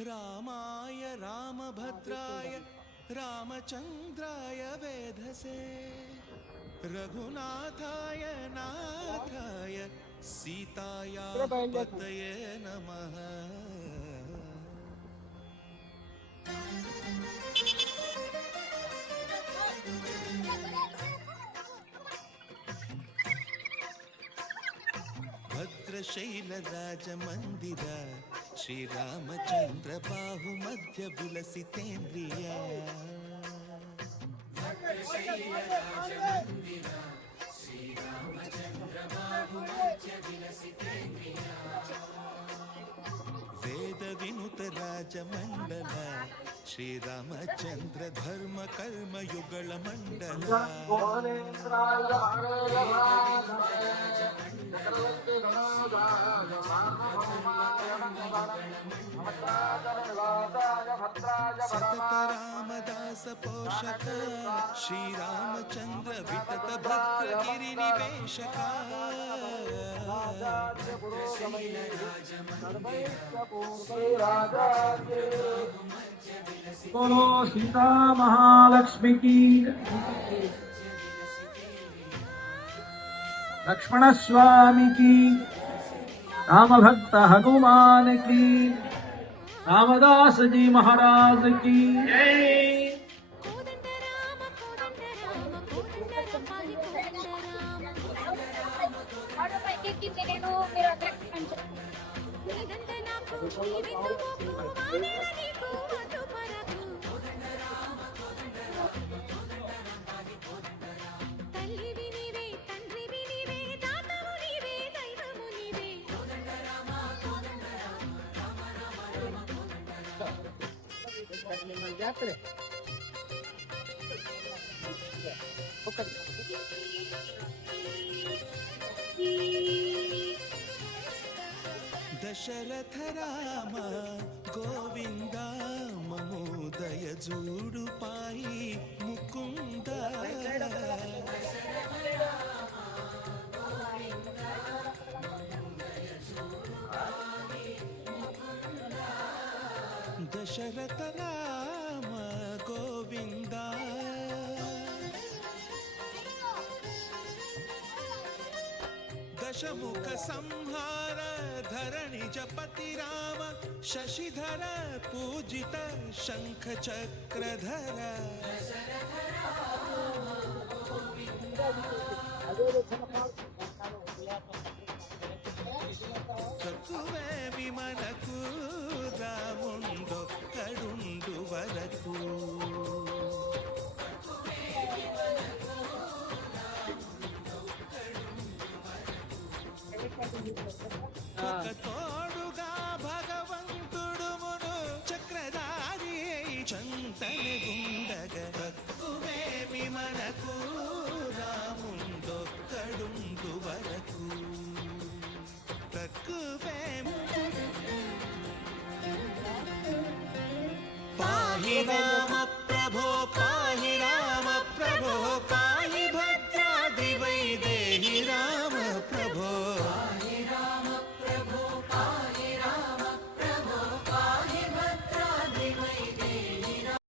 रामाय रामभद्राय रामचन्द्राय वेधसे रघुनाथाय नाथाय सीताया पतये नमः। भद्रशैलराजमन्दिर श्रीरामचन्द्र बाहुमध्य विलसितेन्द्रिय वेद विनुत राजमंडल श्रीरामचंद्र धर्म कर्म युगल मंडल सतत रामदास पोषक श्रीरामचंद्र वितत भद्र गिरि निवेशक बोलो सीता महालक्ष्मी की, लक्ष्मण स्वामी की, राम भक्त हनुमान की, रामदास जी महाराज की जय। दशरथ राम गोविंद ममोदय जूडु पाई मुकुंद दशरथ राम गोविंद दशमुख संहार धरणि जपति राम शशिधर पूजित शंख चक्रधर ककुवे विमनकु रामुंडो कड़ुंडु वरकु తోడుగా భగవంతుడుమును చక్రధారి చంతని గుండగ తక్కువేమి మనకు రాముండొక్కడుండు వరకు తక్కువేమి పాహి రామ